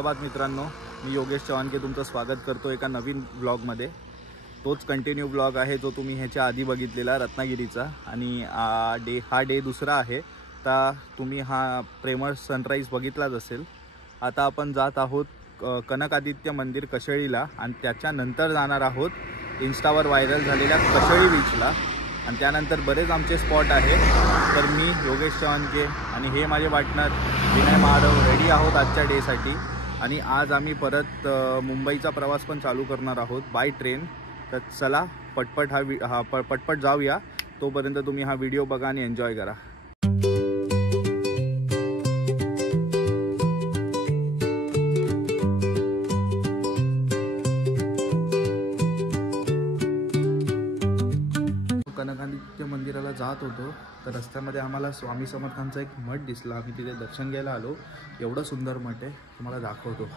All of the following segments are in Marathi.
सुप्रभात मित्रांनो, मी योगेश चव्हाणके तुमचं स्वागत करतो एका नवीन ब्लॉगमध्ये। तोच कंटिन्यू ब्लॉग आहे जो तुम्ही ह्याच्या आधी बघितलेला रत्नागिरीचा, आणि हा डे दुसरा आहे। तर तुम्ही हा प्रेमळ सनराईज बघितलाच असेल। आता आपण जात आहोत कनकादित्य मंदिर कशेळीला, आणि त्याच्यानंतर जाणार आहोत इंस्टावर व्हायरल झालेल्या कशेळी बीचला, आणि त्यानंतर बरेच आमचे स्पॉट आहे। तर मी योगेश चव्हाणके आणि हे माझे पार्टनर विनय महादेव रेडी आहोत आजच्या डेसाठी। आणि आज आम्ही परत मुंबईचा प्रवास पण चालू करणार आहोत बाय ट्रेन। तर चला पटपट जाऊया। तोपर्यंत तुम्ही हा व्हिडिओ बघा आणि एन्जॉय करा। कनकादित्य मंदिराला जात होतो, तर रस्त्यामध्ये आम्हाला स्वामी समर्थांचा एक मठ दिसला। आम्ही तिथे दर्शन घ्यायला आलो। एवढं सुंदर मठ आहे, तुम्हाला दाखवतो।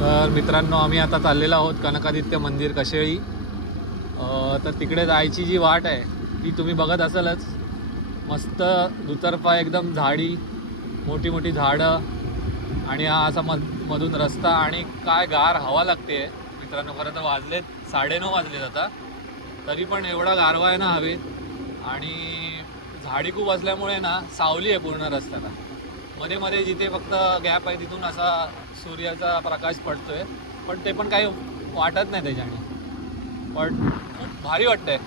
तर मित्रांनो, आम्ही आता चाललेलो आहोत कनकादित्य मंदिर कशेळी। तर तिकडे जायची जी वाट आहे ती तुम्ही बघत असालच। मस्त दुतर्फा एकदम झाडी, मोठी मोठी झाडं, आणि हा असा मधून रस्ता, आणि काय गार हवा लागते मित्रांनो। खरं तर वाजलेत 9:30 वाजलेत आता, तरी पण एवढा गारवा आहे ना हवेत, आणि झाडी खूप असल्यामुळे ना सावली आहे पूर्ण रस्त्याला। मध्ये मध्ये जिथे फक्त गॅप आहे तिथून असा सूर्याचा प्रकाश पडतोय, पण ते पण काही वाटत नाही त्याच्याने, पण खूप भारी वाटतंय।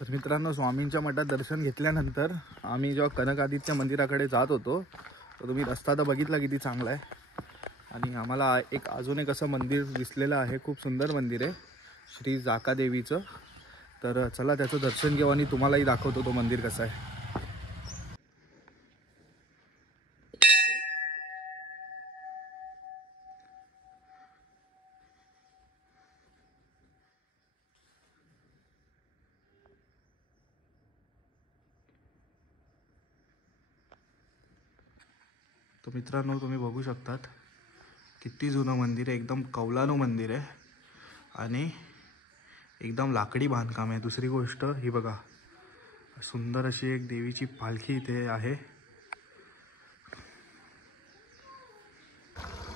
तर मित्रांनो, स्वामींच्या मठात दर्शन घेतल्यानंतर आम्ही जेव्हा कनकादित्य मंदिराकडे जात होतो, तर तुम्ही रस्ता तर बघितला किती चांगला आहे। आणि आम्हाला अजून एक असं मंदिर दिसलेलं आहे, खूप सुंदर मंदिर आहे श्री जाका देवीचं। तर चला त्याचं दर्शन घेऊ आणि तुम्हालाही दाखवतो तो मंदिर कसं आहे। तो मित्रांनो, तुम्ही बघू शकतात किती जुनं मंदिर आहे। एकदम कौलारू मंदिर आहे आणि एकदम लाकडी बांधकाम आहे। दुसरी गोष्ट ही बघा, सुंदर अशी एक देवीची पालखी इथे आहे।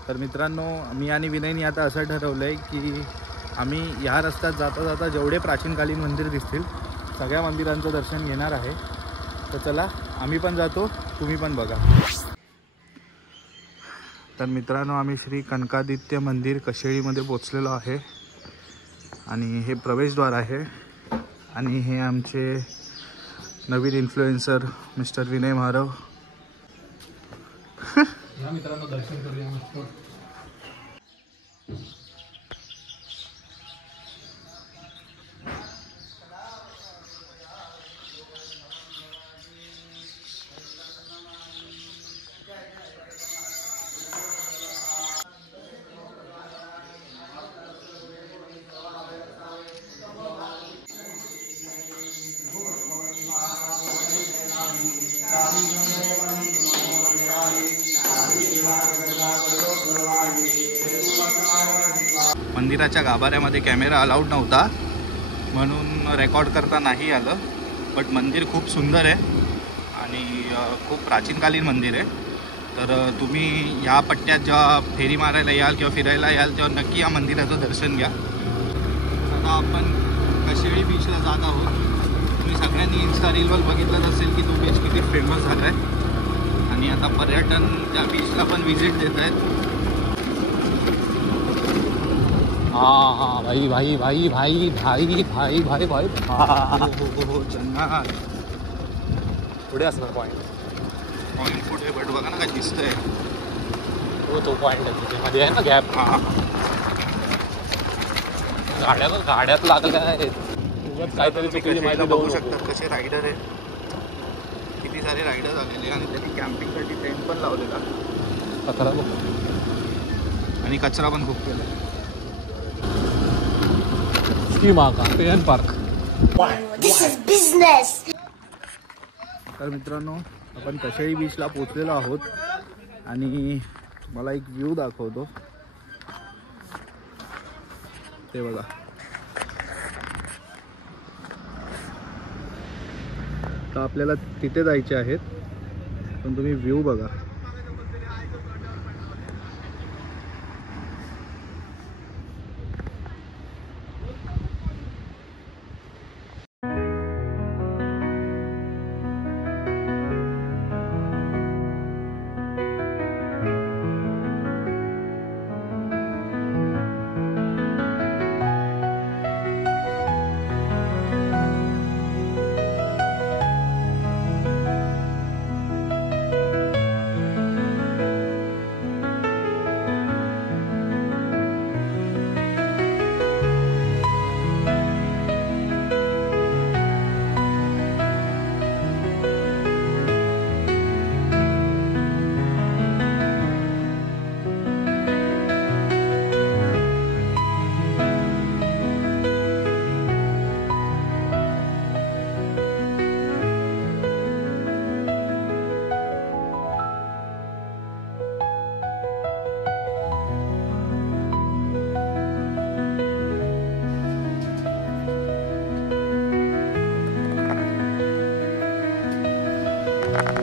तर मित्रांनो, मी आणि विनयनी आता असं ठरवलं आहे की आम्ही या रस्त्यात जाता जाता जेवढे प्राचीनकालीन मंदिर दिसतील सगळ्या मंदिरांचं दर्शन घेणार आहे। तर चला, आम्ही पण जातो, तुम्ही पण बघा। तर मित्रांनो, आम्ही श्री कनकादित्य मंदिर कशेळीमध्ये पोचलेलो आहे, आणि हे प्रवेशद्वार आहे। आणि हे आमचे नवीन इन्फ्लुएन्सर मिस्टर विनय महादेव। मित्रांनो, दर्शन करूया मस्त। मंदिराच्या गाभाऱ्यामध्ये कॅमेरा अलाउड नव्हता, म्हणून रेकॉर्ड करता नाही आलं। बट मंदिर खूप सुंदर आहे आणि खूप प्राचीनकालीन मंदिर आहे। तर तुम्ही ह्या पट्ट्यात जेव्हा फेरी मारायला याल किंवा फिरायला याल तेव्हा नक्की या मंदिराचं दर्शन घ्या। आता आपण कशेळी बीचला जात आहोत। तुम्ही सगळ्यांनी इन्स्टा रीलवर बघितलं असेल की तो बीच किती फेमस झाला आहे, आणि आता पर्यटन त्या बीचला पण व्हिजिट देत आहेत। हाँ हाँ भाई भाई भाई भाई भाई भाई भाई भाई हो जन्नत पुढे असणार पॉईंट पुढे बट बघा ना काय दिसतंय। तो पॉईंट आहे मध्ये आहे ना गॅप। हां गाड्यात लागल्या आहेत उगाच काहीतरी चुकीची माहिती बघू देऊ शकतात शकतात. कसे रायडर आहेत, किती सारे रायडर आलेले आणि त्यांनी कॅम्पिंगसाठी टेंट पण लावलेला कचरा बघ. आणि कचरा पण खूप केला. स्कीमाका पेन पार्क. This is business. तर मित्रांनो, आपण कशेळी बीचला पोचलेलो आहोत आणि मला एक व्ह्यू दाखवतो. ते बघा, तर आपल्याला तिथे जायचे आहेत, पण तुम्ही व्ह्यू बघा.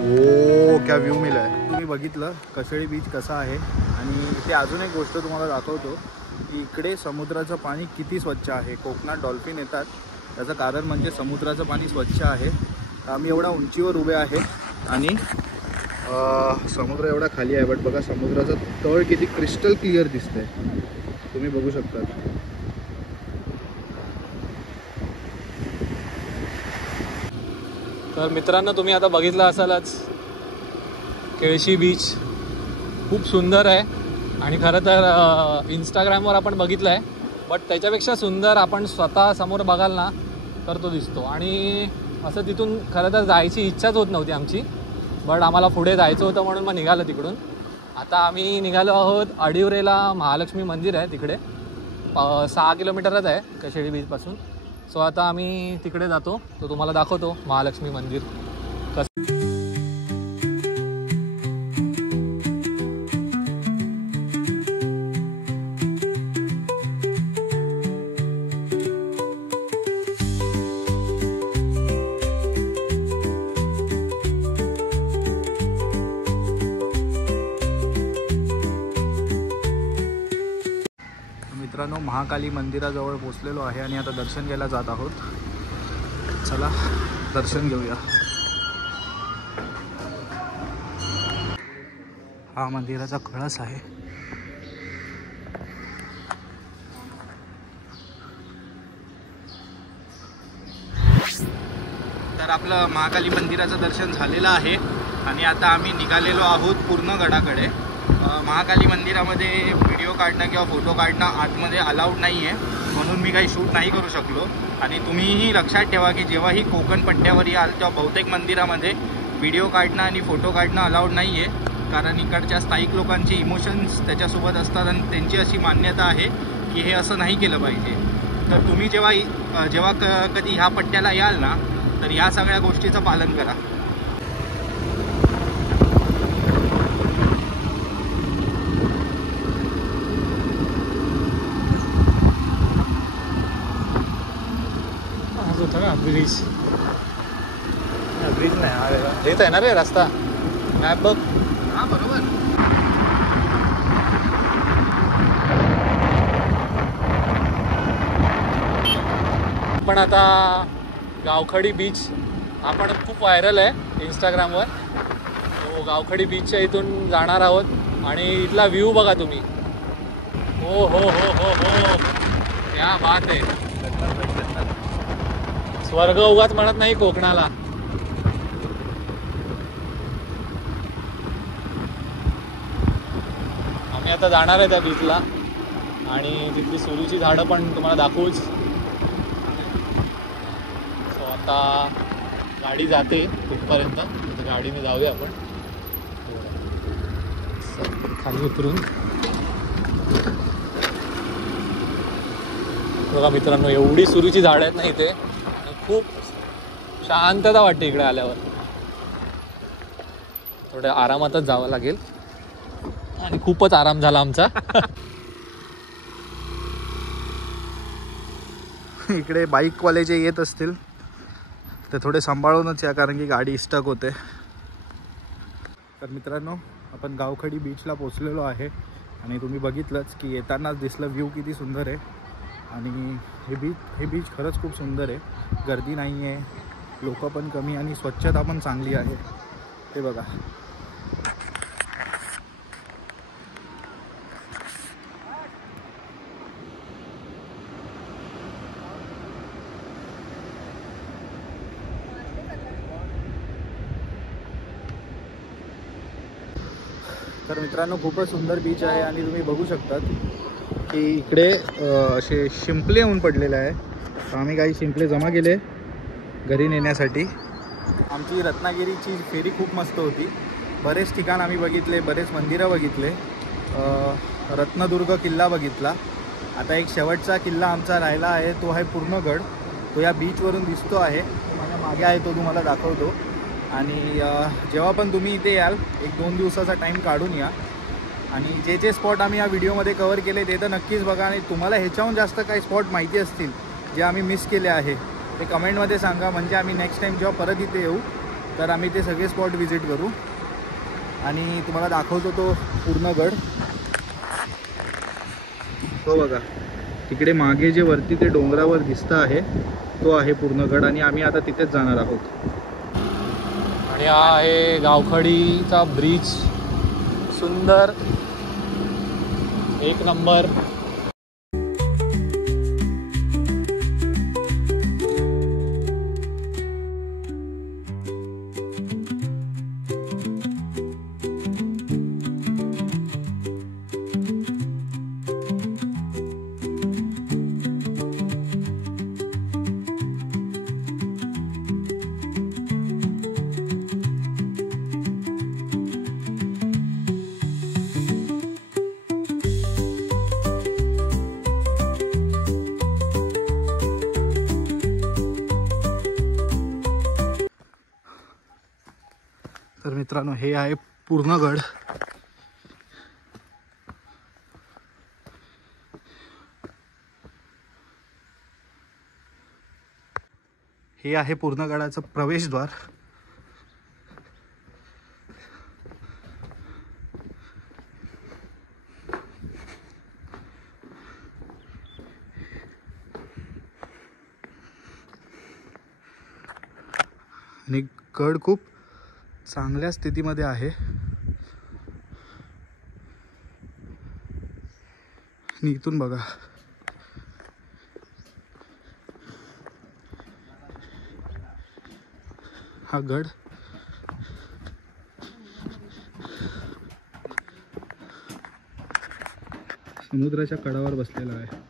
ओ क्या व्ह्यू मिळाला आहे. तुम्ही बघितलं कशेळी बीच कसा आहे. आणि इथे अजून एक गोष्ट तुम्हाला दाखवतो की इकडे समुद्राचं पाणी किती स्वच्छ आहे. कोकणात डॉल्फिन येतात, त्याचं कारण म्हणजे समुद्राचं पाणी स्वच्छ आहे. तर आम्ही एवढा उंचीवर उभे आहे आणि समुद्र एवढा खाली आहे, बट बघा समुद्राचं तळ किती क्रिस्टल क्लिअर दिसतंय, तुम्ही बघू शकता. तर मित्रांनो, तुम्ही आता बघितलं असालच केळशी बीच खूप सुंदर आहे. आणि खरं तर इंस्टाग्रामवर आपण बघितलं आहे, बट त्याच्यापेक्षा सुंदर आपण स्वतः समोर बघाल ना तर तो दिसतो. आणि असं तिथून खरं तर जायची इच्छाच होत नव्हती आमची, बट आम्हाला पुढे जायचं होतं म्हणून मग निघालं तिकडून. आता आम्ही निघालो आहोत अडिवरेला. महालक्ष्मी मंदिर आहे तिकडे, 6 किलोमीटरच आहे कशेळी बीचपासून. सो आता आम्ही तिकडे जातो, तो तुम्हाला दाखवतो महालक्ष्मी मंदिर कसं. मित्रांनो, महाकाली मंदिराजवळ पोचलेलो आहे आणि आता दर्शन घ्यायला जात आहोत. चला दर्शन घेऊया. हा मंदिराचा कळस आहे. तर आपलं महाकाली मंदिराचं दर्शन झालेलं आहे आणि आता आम्ही निघालेलो आहोत पूर्णगडाकडे. महाकाली मंदिरामध्ये व्हिडिओ काढणं किंवा फोटो काढणं आतमध्ये अलाउड नाही आहे, म्हणून मी काही शूट नाही करू शकलो. आणि तुम्हीही लक्षात ठेवा की जेव्हाही कोकण पट्ट्यावर याल तेव्हा बहुतेक मंदिरामध्ये व्हिडिओ काढणं आणि फोटो काढणं अलाउड नाही आहे, कारण इकडच्या स्थायिक लोकांचे इमोशन्स त्याच्यासोबत असतात आणि त्यांची अशी मान्यता आहे की हे असं नाही केलं पाहिजे. तर तुम्ही जेव्हा कधी ह्या पट्ट्याला याल ना तर या सगळ्या गोष्टीचं पालन करा. होता का ब्रिज? ब्रिज नाही, हेच आहे ना रे रस्ता. मॅप बघ. हां बरोबर. पण आता गावखडी बीच हा पण खूप व्हायरल आहे इंस्टाग्रामवर. तो गावखडी बीचच्या इथून जाणार आहोत आणि इथला व्ह्यू बघा तुम्ही. हो हो हो हो हो, क्या बात आहे. स्वर्ग उगाच म्हणत नाही कोकणाला. आम्ही आता जाणार आहे त्या बीचला आणि तिथली सुरूची झाडं पण तुम्हाला दाखवूच. सो आता गाडी जाते तिथपर्यंत, तर गाडीने जाऊया आपण. खाली उतरून बघा मित्रांनो, एवढी सुरूची झाडं आहेत ना इथे, खूप शांतता वाटते इकडे आल्यावर. थोड्या आरामातच जावं लागेल आणि खूपच आराम झाला आमचा. इकडे बाईकवाले जे येत असतील ते थोडे सांभाळूनच या, कारण की गाडी स्टक होते. तर मित्रांनो, आपण गावखडी बीचला पोचलेलो आहे आणि तुम्ही बघितलंच की येतानाच दिसलं व्ह्यू किती सुंदर आहे. आणि हे बीच खरंच खूप सुंदर आहे. गर्दी नाही आहे, लोक पण कमी आणि स्वच्छता पण चांगली आहे. हे बघा, तर मित्रांनो खूपच सुंदर बीच आहे. आणि तुम्ही बघू शकतात की इकडे असे शिंपले होऊन पडलेले आहे. तर आम्ही काही शिंपले जमा केले घरी नेण्यासाठी. आमची रत्नागिरीची फेरी खूप मस्त होती. बरेच ठिकाण आम्ही बघितले, बरेच मंदिरं बघितले, रत्नदुर्ग किल्ला बघितला. आता एक शेवटचा किल्ला आमचा राहिला आहे, तो आहे पूर्णगड. तो या बीचवरून दिसतो आहे, माझ्या मागे आहे, तो तुम्हाला दाखवतो. आणि जेव्हा पण तुम्ही इथे याल, 1-2 दिवसाचा टाईम काढून या. आणि जे जे स्पॉट आम्ही या व्हिडिओमध्ये कवर केले ते तर नक्कीच बघा. आणि तुम्हाला ह्याच्याहून जास्त काही स्पॉट माहिती असतील जे आम्ही मिस केले आहे ते कमेंटमध्ये सांगा. म्हणजे आम्ही नेक्स्ट टाईम जेव्हा परत इथे येऊ तर आम्ही ते सगळे स्पॉट व्हिजिट करू. आणि तुम्हाला दाखवतो तो पूर्णगड. तो बघा तिकडे मागे जे वरती ते डोंगरावर दिसतं आहे, तो आहे पूर्णगड. आणि आम्ही आता तिथेच जाणार आहोत. आणि हा आहे गावखडीचा ब्रिज, सुंदर, एक नंबर. तर मित्रांनो, हे आहे पूर्णगड. हे आहे पूर्णगडाचं प्रवेशद्वार. आणि गड खूप चांगल्या स्थितीमध्ये आहे. आणि इथून बघा, हा गड समुद्राच्या कडावर बसलेला आहे.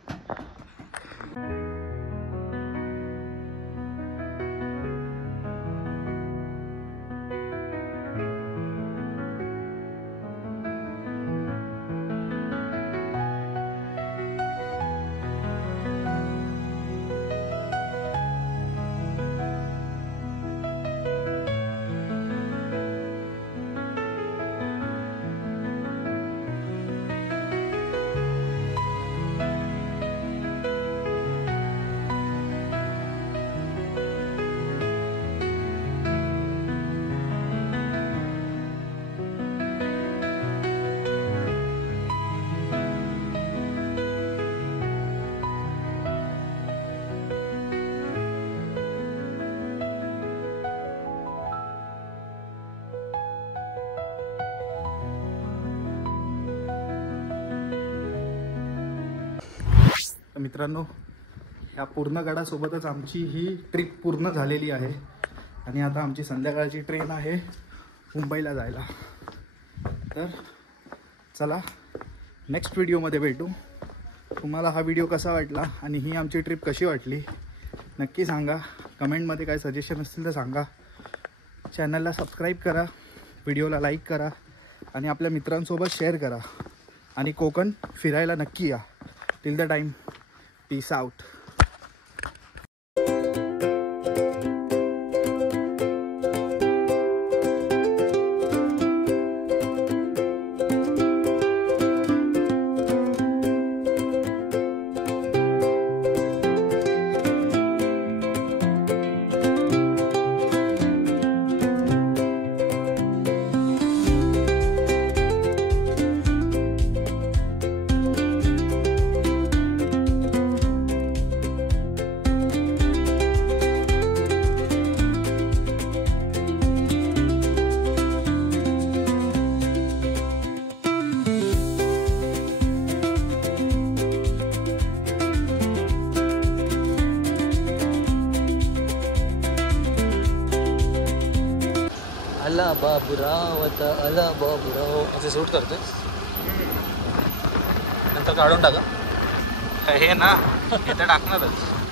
मित्रांनो, या पूर्ण गडासोबतच आमची ही ट्रिप पूर्ण झालेली आहे. आणि आता आमची संध्याकाळची ट्रेन आहे मुंबईला जायला. तर चला नेक्स्ट व्हिडिओमध्ये भेटू. तुम्हाला हा व्हिडिओ कसा वाटला आणि ही आमची ट्रिप कशी वाटली नक्की सांगा. कमेंटमध्ये काय सजेशन असतील तर सांगा. चॅनलला सबस्क्राईब करा, व्हिडिओला लाईक करा आणि आपल्या मित्रांसोबत शेअर करा. आणि कोकण फिरायला नक्की या. Till the time, peace out. आला बाबूराव आता आला बाबूराव असे शूट करतोय नंतर काढून टाका हे ना इथे टाकणारच.